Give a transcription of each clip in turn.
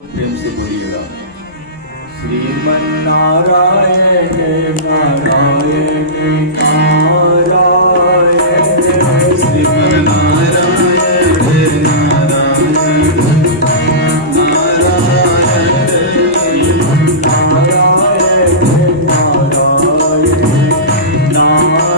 प्रेम से बोलिएगा श्रीमन नारायण नारायण नारायण श्रीमन नारायण नारायण नारायण श्रीमन नारायण नारायण नारायण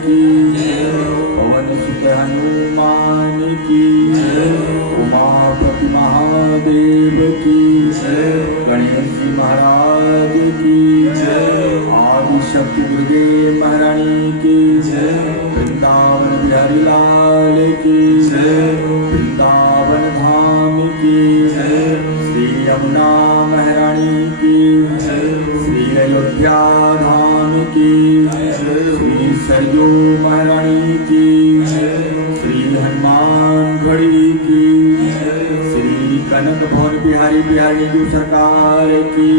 की, पवन सुत हनुमान की, उमापति महादेव की, गणेश जी महाराज की, आदि शक्ति गुरुदेव महारानी की, वृंदावन बिहारी लाल की, वृंदावन धाम की, श्री यमुना महारानी की, श्री अयोध्या धाम की, श्री सरयू महारानी की, श्री हनुमान गढ़ी की, श्री कनक भवन बिहारी बिहारी जी सरकार की,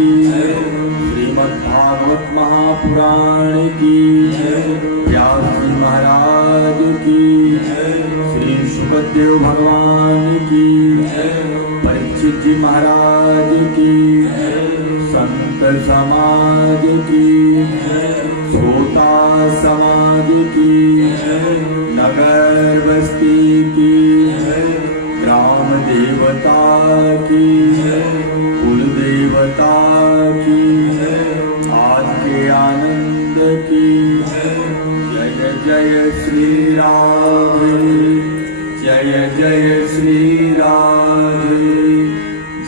श्रीमद् भागवत महापुराण की, व्यास जी महाराज की, श्री सुखदेव भगवान की, परीक्षित जी महाराज की, संत समाज की, श्रोता समाज की, नगर बस्ती की, ग्राम देवता की, कुल देवता की, आज के आनंद की, जय जय श्री राधे, जय जय श्री राधे,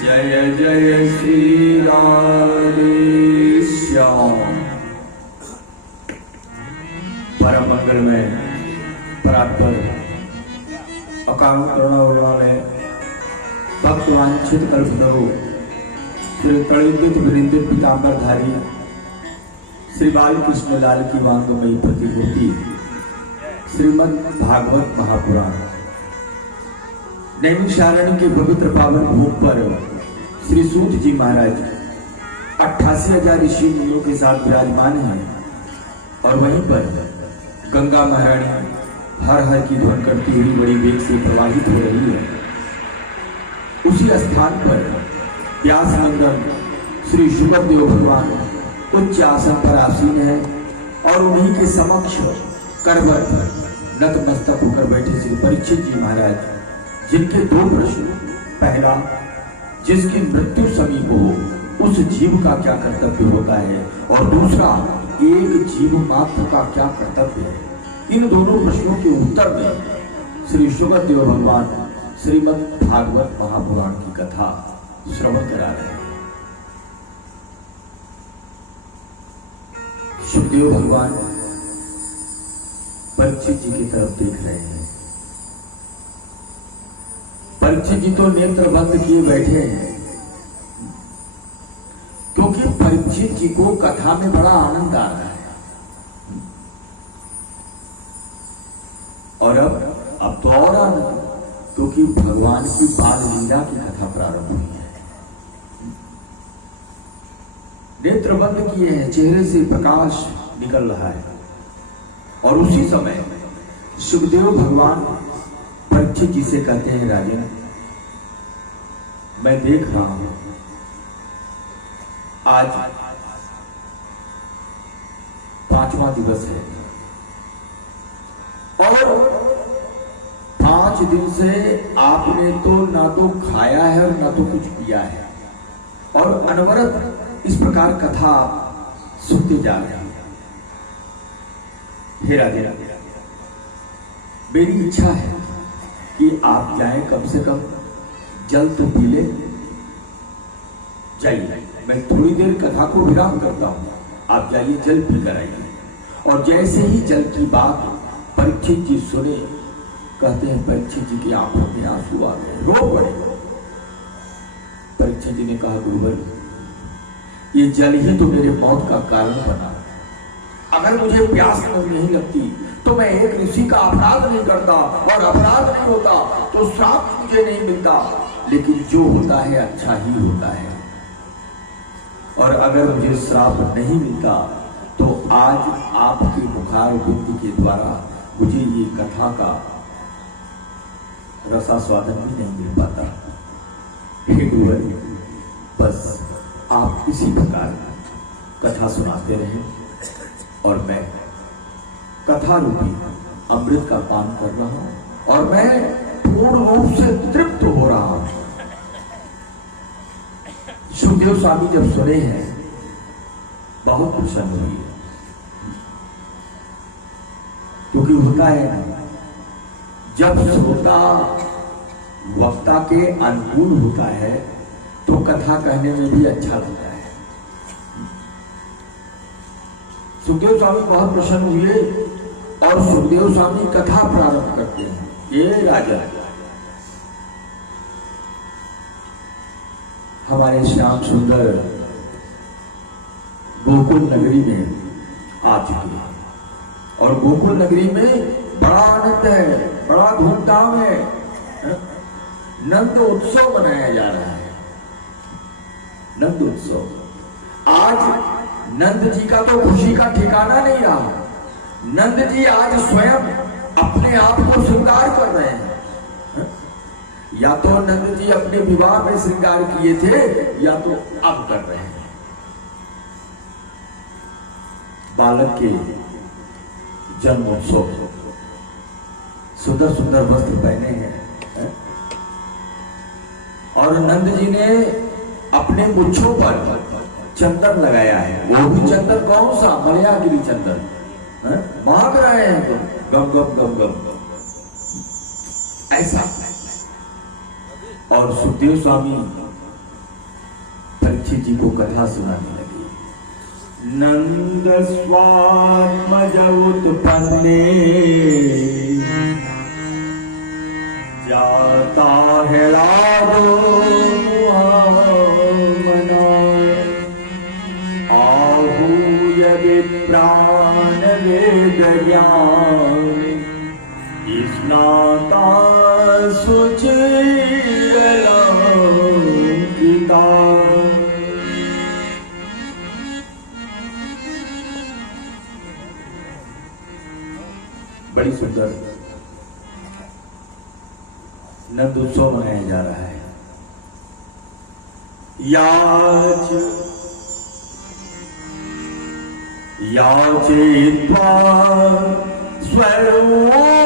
जय जय श्री राधे श्याम। परम मंगल में परात्पर अकाल करुणा वाले भक्त वांछित कल्पतरु श्री तड़ित वृंदित पीतांबरधारी श्री बाल कृष्ण लाल की वांगमयी प्रतिमूर्ति श्रीमद् भागवत महापुराण नैमिषारण्य के पवित्र पावन भूमि पर श्री सूत जी महाराज 88,000 ऋषि मुनियों के साथ विराजमान हैं और वहीं पर गंगा महारानी हर हर की ध्वन करती हुई बड़ी वेग से प्रवाहित हो रही है। उसी स्थान पर व्यास नंदन श्री सुखदेव भगवान उच्च आसन पर आसीन है और उन्हीं के समक्ष करवट नतमस्तक होकर बैठे श्री परीक्षित जी महाराज, जिनके दो प्रश्न, पहला जिसकी मृत्यु समीप हो उस जीव का क्या कर्तव्य होता है और दूसरा एक जीव मात्र का क्या कर्तव्य है। इन दोनों प्रश्नों के उत्तर में श्री सुखदेव भगवान श्रीमद् भागवत महापुराण की कथा श्रवण करा रहे हैं। सुखदेव भगवान परीक्षित जी की तरफ देख रहे हैं। परीक्षित जी तो नेत्र बंद किए बैठे हैं, क्योंकि परीक्षित जी को कथा में बड़ा आनंद आ रहा है। और अब तो और आनंद, क्योंकि भगवान की बाल लीला की कथा प्रारंभ हुई है। नेत्र बंद किए हैं, चेहरे से प्रकाश निकल रहा है और उसी समय सुखदेव भगवान परीक्षित जी से कहते हैं, राजन मैं देख रहा हूं आज 5वां दिवस है और 5 दिन से आपने तो ना तो खाया है और ना तो कुछ पिया है और अनवरत इस प्रकार कथा सुनते जा रहे हैं। हे राधे, मेरी इच्छा है कि आप जाएं, कम से कम जल तो पी ले। जाइए, मैं थोड़ी देर कथा को विराम करता हूं, आप जाइए जल पी कर आइए। और जैसे ही जल की बात परीक्षित जी सुने, कहते हैं परीक्षित जी की आंखों में आंसू आ गए, रो पड़े। परीक्षित जी ने कहा, गुरुवर ये जल ही तो मेरे मौत का कारण बना। अगर मुझे प्यास नहीं लगती तो मैं एक ऋषि का अपराध नहीं करता, और अपराध नहीं होता तो श्राप मुझे नहीं मिलता। लेकिन जो होता है अच्छा ही होता है, और अगर मुझे श्राप नहीं मिलता तो आज आपके मुखार बिंदु के द्वारा मुझे ये कथा का रसास्वादन भी नहीं मिल पाता। हे गुरुवर, बस आप इसी प्रकार कथा सुनाते रहें और मैं कथा रूपी अमृत का पान कर रहा हूं और मैं पूर्ण रूप से तृप्त हो रहा हूं। सुखदेव स्वामी जब सुने हैं बहुत प्रसन्न हुए। क्योंकि होता है ना, जब श्रोता वक्ता के अनुकूल होता है तो कथा कहने में भी अच्छा लगता है। सुखदेव स्वामी बहुत प्रसन्न हुए और सुखदेव स्वामी कथा प्रारंभ करते हैं। ये राजा हमारे श्याम सुंदर गोकुल नगरी में आ चुके हैं और गोकुल नगरी में बड़ा आनंद है, बड़ा धूमधाम है। नंद उत्सव मनाया जा रहा है। नंद उत्सव आज नंद जी का तो खुशी का ठिकाना नहीं रहा। नंद जी आज स्वयं अपने आप को श्रृंगार कर रहे हैं। या तो नंद जी अपने विवाह में श्रृंगार किए थे या तो अब कर रहे हैं। बालक के जन्मोत्सव, सुंदर सुंदर वस्त्र पहने हैं और नंद जी ने अपने मुच्छों पर चंदन लगाया है। वो भी चंदन कौन सा? मलयागिरी चंदन। महक रहे हैं तो गम गम गम गम ऐसा। और सुखदेव स्वामी परीक्षित जी को कथा सुनाने लगे। नंद स्वात्मज उत्पन्ने जाता है लाडो मनाए, आहूय विप्राण वेद ज्ञान, स्नाता सुचिरलंकिता। बड़ी सुंदर नंद उत्सव मनाया जा रहा है। याचयित्वा स्वरूपशयनं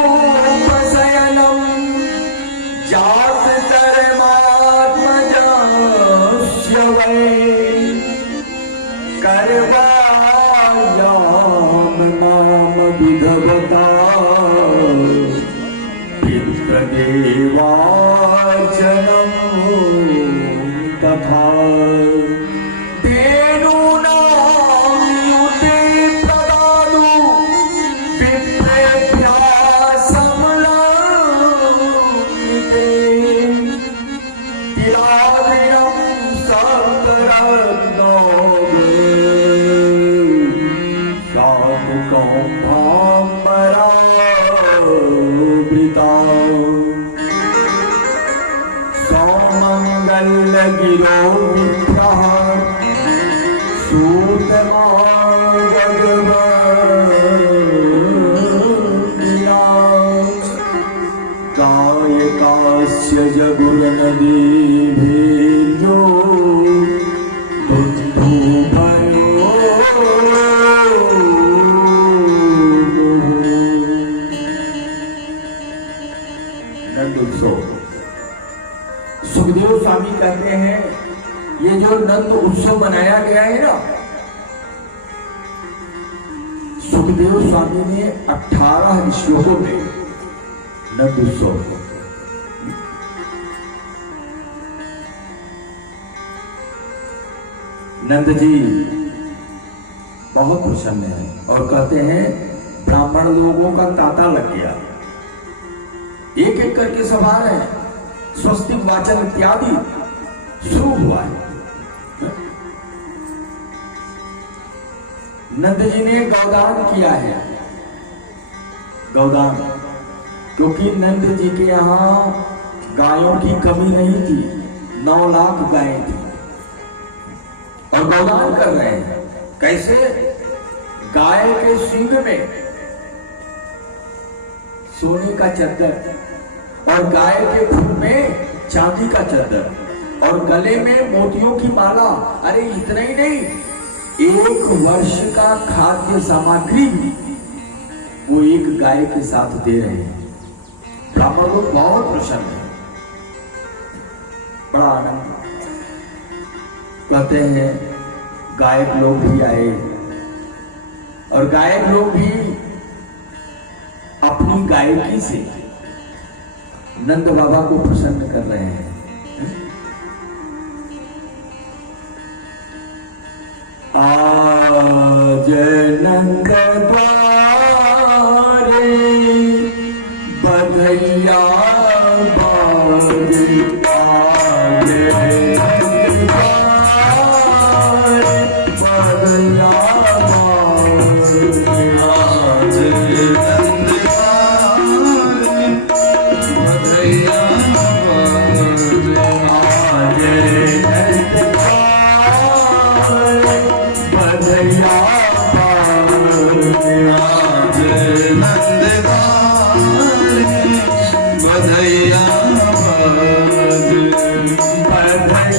जाततरमात्मजस्य वै करवायाम माम विधवता पितृदेवार्चनं तथा जगुर नदी भेजो बुद्धू भयो। नंद उत्सव सुखदेव स्वामी कहते हैं, ये जो नंद उत्सव मनाया गया है ना, सुखदेव स्वामी ने 18 श्लोकों में नंद उत्सव नंद जी बहुत प्रसन्न है और कहते हैं ब्राह्मण लोगों का तांता लग गया। एक एक करके सभा रहे, स्वस्तिक वाचन इत्यादि शुरू हुआ है। नंद जी ने गौदान किया है। गौदान क्योंकि नंद जी के यहाँ गायों की कमी नहीं थी, 9 लाख गायें थी और गौदान कर रहे हैं। कैसे? गाय के सींग में सोने का चद्दर और गाय के खुर में चांदी का चद्दर और गले में मोतियों की माला। अरे इतना ही नहीं, 1 वर्ष का खाद्य सामग्री भी वो एक गाय के साथ दे रहे हैं। ब्राह्मण लोग बहुत प्रसन्न है, बड़ा आनंद। कहते हैं गायक लोग भी आए और गायक लोग भी अपनी गायकी से नंद बाबा को प्रसन्न कर रहे हैं। आज नंद द्वारे बधैया बाजे, आज नंद द्वारे बधैया बाजे, आज नंद द्वारे बधैया बाजे, आज नंद द्वारे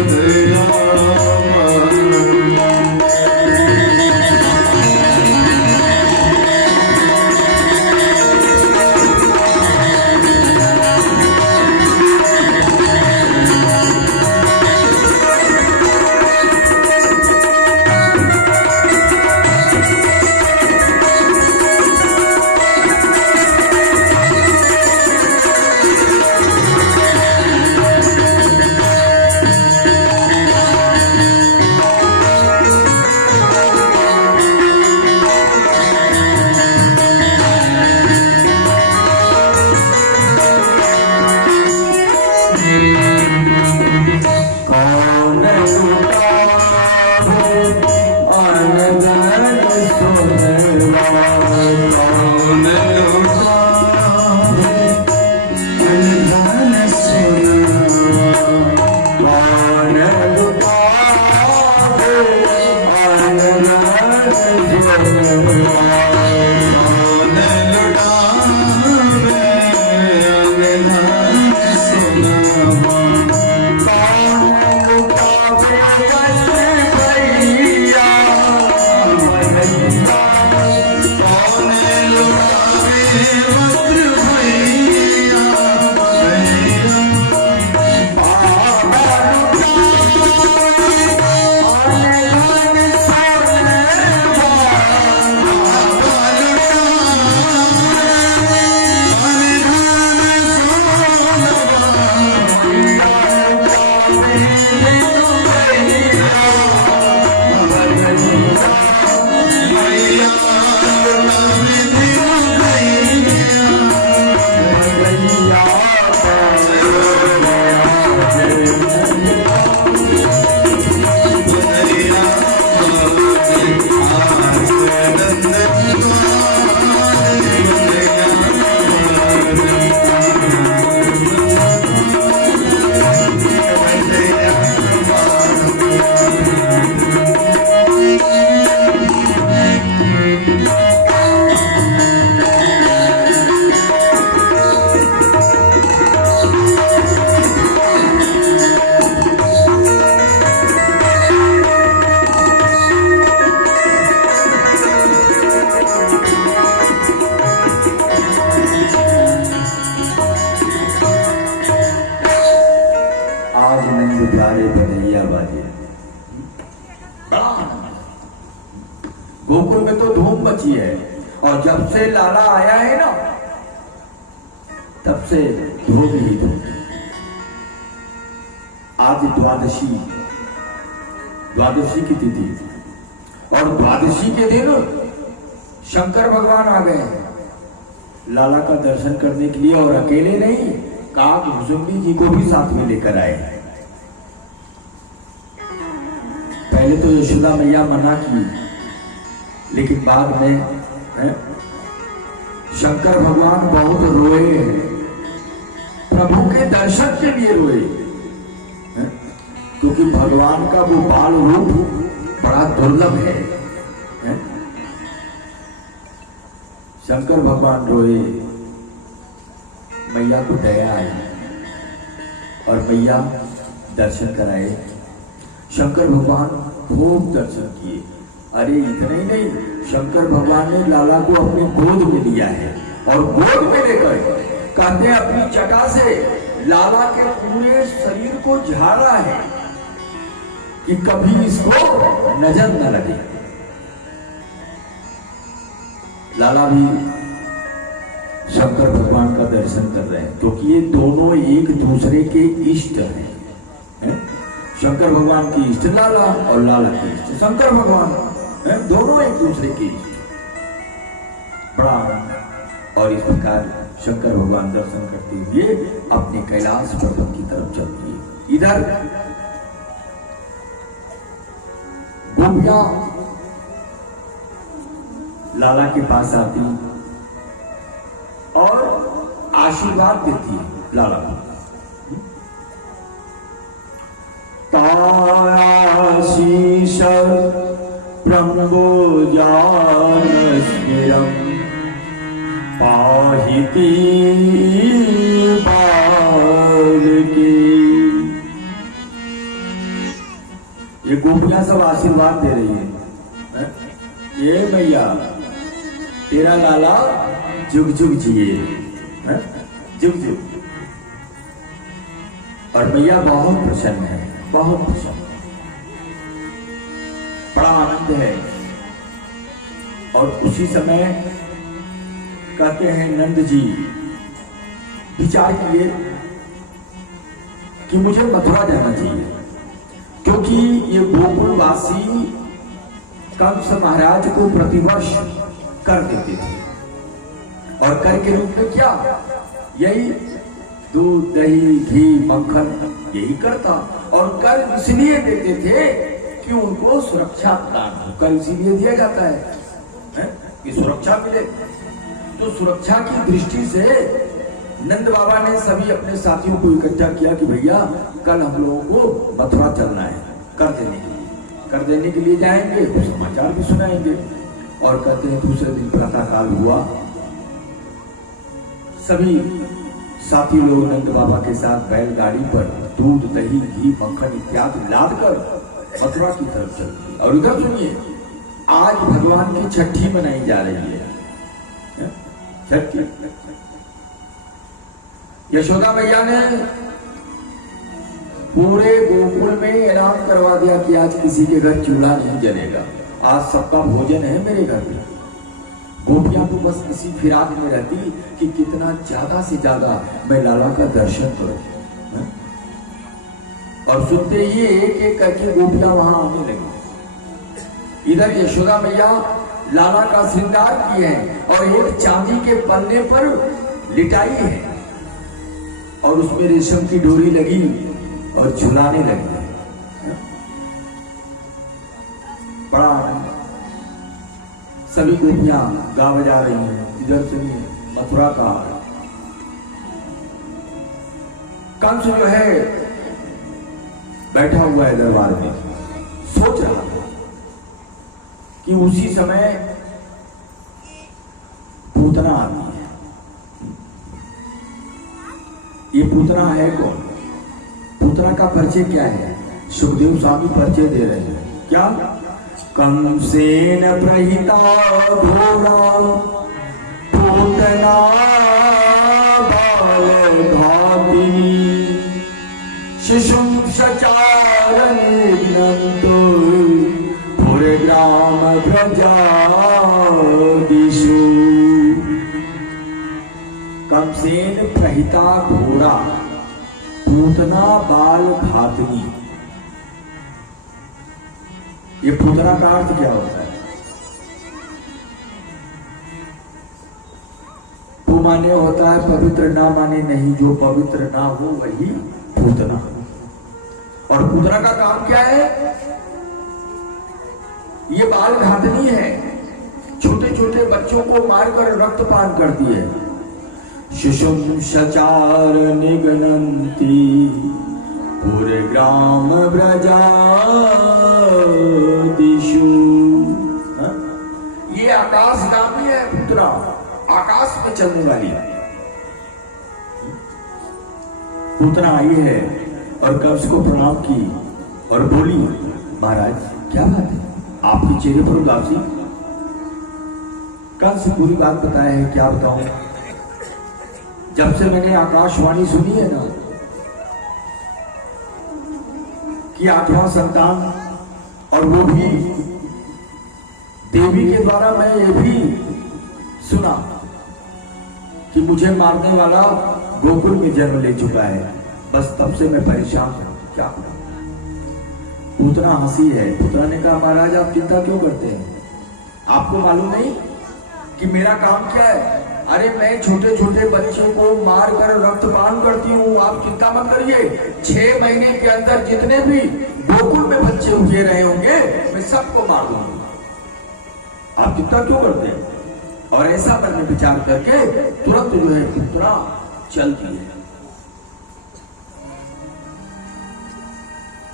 बधैया बाजे, आज नंद द्वारे बधैया बाजे, बधैया गोकुल में तो धूम मची है, और जब से लाला आया है ना तब से धूम ही धूम। आज द्वादशी, द्वादशी की तिथि, और द्वादशी के दिन शंकर भगवान आ गए हैं लाला का दर्शन करने के लिए, और अकेले नहीं, काक भुजंगी जी को भी साथ में लेकर आए। पहले तो यशोदा मैया मना की, लेकिन बाद में शंकर भगवान बहुत रोए, प्रभु के दर्शन के लिए रोए, क्योंकि भगवान का वो बाल रूप बड़ा दुर्लभ है? शंकर भगवान रोए, मैया को दया आई और मैया दर्शन कराए। शंकर भगवान खूब दर्शन किए। अरे इतना ही नहीं, शंकर भगवान ने लाला को अपने गोद में लिया है और गोद में लेकर कहते हैं अपनी चटा से लाला के पूरे शरीर को झाड़ा है कि कभी इसको नजर न लगे। लाला भी शंकर भगवान का दर्शन कर रहे हैं क्योंकि ये दोनों एक दूसरे के इष्ट हैं। शंकर भगवान की इष्ट लाला और लाला की इष्ट शंकर भगवान, दोनों एक दूसरे के इष्ट। बड़ा आनंद। और इस प्रकार शंकर भगवान दर्शन करते हुए अपने कैलाश पर्वत की तरफ चल दिए। इधर गोपियां लाला के पास आती और आशीर्वाद देती है लाला को। तायाशीष ब्रह्मोजानस्मिरं पाहिति बालकी। ये गोपियां सब आशीर्वाद दे रही है, ये मैया तेरा लाला जुग जुग जिए, जुग जुग। और मैया बहुत प्रसन्न है, बहुत प्रसन्न। बड़ा आनंद है। और उसी समय कहते हैं नंद जी विचार किए कि मुझे मथुरा जाना चाहिए, क्योंकि ये गोकुलवासी कंस महाराज को प्रतिवर्ष कर देते थे। और कर के रूप में क्या? यही दूध, दही, घी, मक्खन यही करता। और कर इसलिए देते थे कि उनको सुरक्षा प्रदान हो। कर इसीलिए दिया जाता है कि सुरक्षा मिले। तो सुरक्षा की दृष्टि से नंद बाबा ने सभी अपने साथियों को इकट्ठा किया कि भैया कल हम लोगों को मथुरा चलना है कर देने के लिए। कर देने के लिए जाएंगे तो समाचार भी सुनाएंगे। और कहते हैं दूसरे दिन प्रातः काल हुआ, सभी साथी लोग नंद बाबा के साथ बैलगाड़ी पर दूध, दही, घी, मक्खन इत्यादि लाद कर मथुरा की तरफ चल गए। और इधर सुनिए, आज भगवान की छठी मनाई जा रही है, छठी। यशोदा मैया ने पूरे गोकुल में ऐलान करवा दिया कि आज किसी के घर चूल्हा नहीं जलेगा, आज सबका भोजन है मेरे घर में। गोपियां तो बस इसी फिराक में रहती कि कितना ज्यादा से ज्यादा मैं लाला का दर्शन करूं। और सुनते ही एक एक करके गोपियां वहां आने लगी। इधर यशोदा मैया लाला का श्रृंगार किए हैं और एक चांदी के पन्ने पर लिटाई है और उसमें रेशम की डोरी लगी और झुलाने लगी। बड़ा आनंद। सभी गोपियां गा बजा रही हैं। इधर सुनिए मथुरा का कंस जो है बैठा हुआ है दरबार में, सोच रहा था कि उसी समय पूतना आती है। ये पूतना है कौन? पूतना का परिचय क्या है? सुखदेव स्वामी परिचय दे रहे हैं। क्या? कंसेन प्रहिता घोरा पूतना बाल घातिनी शिशुं सचारनिघ्नन्तो पुरग्राम व्रजादिषु। कंसेन प्रहिता घोरा पूतना बाल घातिनी। ये पूतना का अर्थ क्या होता है? पू माने होता है पवित्र, ना माने नहीं। जो पवित्र ना हो वही पूतना। और पूतना का काम क्या है? ये बाल घातनी है, छोटे छोटे बच्चों को मारकर रक्तपान करती है। शिशुम सचार निगनंती पूरे ग्राम ब्रजादिषु। हाँ? ये आकाशगामी है पुत्रा, आकाश में चलने वाली पुतना आई है और कंस को प्रणाम की और बोली, महाराज क्या बात है, आपके चेहरे पर उदासी। कंस पूरी बात बताया है, क्या बताऊं। जब से मैंने आकाशवाणी सुनी है ना कि 8वां संतान, और वो भी देवी के द्वारा, मैं ये भी सुना कि मुझे मारने वाला गोकुल में जन्म ले चुका है। बस तब से मैं परेशान हूं, क्या करूं। पुतना हंसी है। पुतना ने कहा, महाराज आप चिंता क्यों करते हैं, आपको मालूम नहीं कि मेरा काम क्या है। अरे मैं छोटे छोटे बच्चे को मार कर रक्तपान करती हूँ, आप चिंता मत करिए। 6 महीने के अंदर जितने भी गोकुल में बच्चे उगे रहे होंगे मैं सबको मार दूंगा, आप चिंता क्यों करते हैं। और ऐसा मैंने विचार करके तुरंत जो है पुत्रा चलती है।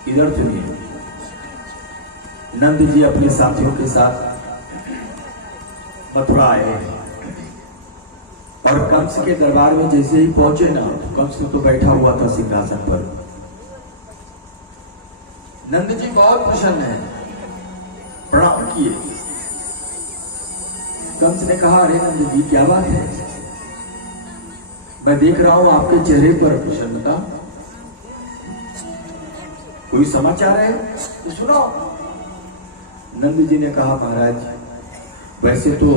इधर सुनिए, नंद जी अपने साथियों के साथ मथुरा आए और कंस के दरबार में जैसे ही पहुंचे ना, तो कंस तो बैठा हुआ था सिंहासन पर। नंद जी बहुत प्रसन्न है, प्रणाम किए। कंस ने कहा, अरे नंद जी क्या बात है, मैं देख रहा हूं आपके चेहरे पर प्रसन्नता, कोई समाचार है तो सुनो। नंद जी ने कहा, महाराज वैसे तो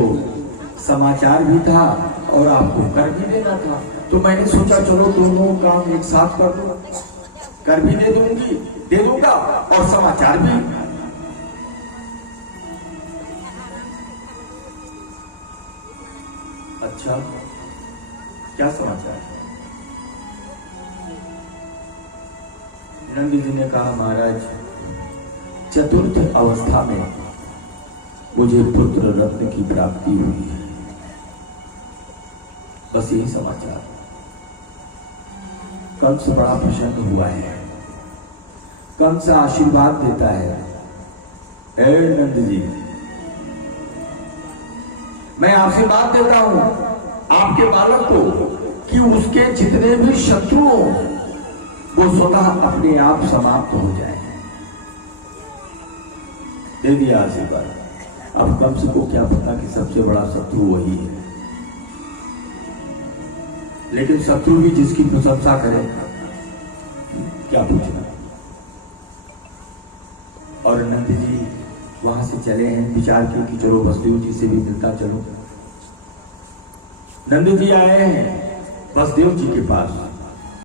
समाचार भी था और आपको कर भी देना था, तो मैंने सोचा चलो दोनों काम एक साथ कर दो, कर भी दे दूंगा और समाचार भी। अच्छा क्या समाचार है। नंद जी ने कहा, महाराज चतुर्थ अवस्था में मुझे पुत्र रत्न की प्राप्ति हुई है, बस यही समाचार। कंस बड़ा प्रसन्न हुआ है। कंस आशीर्वाद देता है, ए नंद जी मैं आशीर्वाद देता हूं आपके बालक को कि उसके जितने भी शत्रु हो वो स्वतः अपने आप समाप्त हो जाए। दे दिया आशीर्वाद। अब कंस को क्या पता कि सबसे बड़ा शत्रु वही है, लेकिन शत्रु भी जिसकी प्रशंसा करे क्या पूछना। और नंद जी वहां से चले हैं, विचार किए कि चलो वसुदेव जी से भी मिलता चलो। नंद जी आए हैं वसुदेव जी के पास।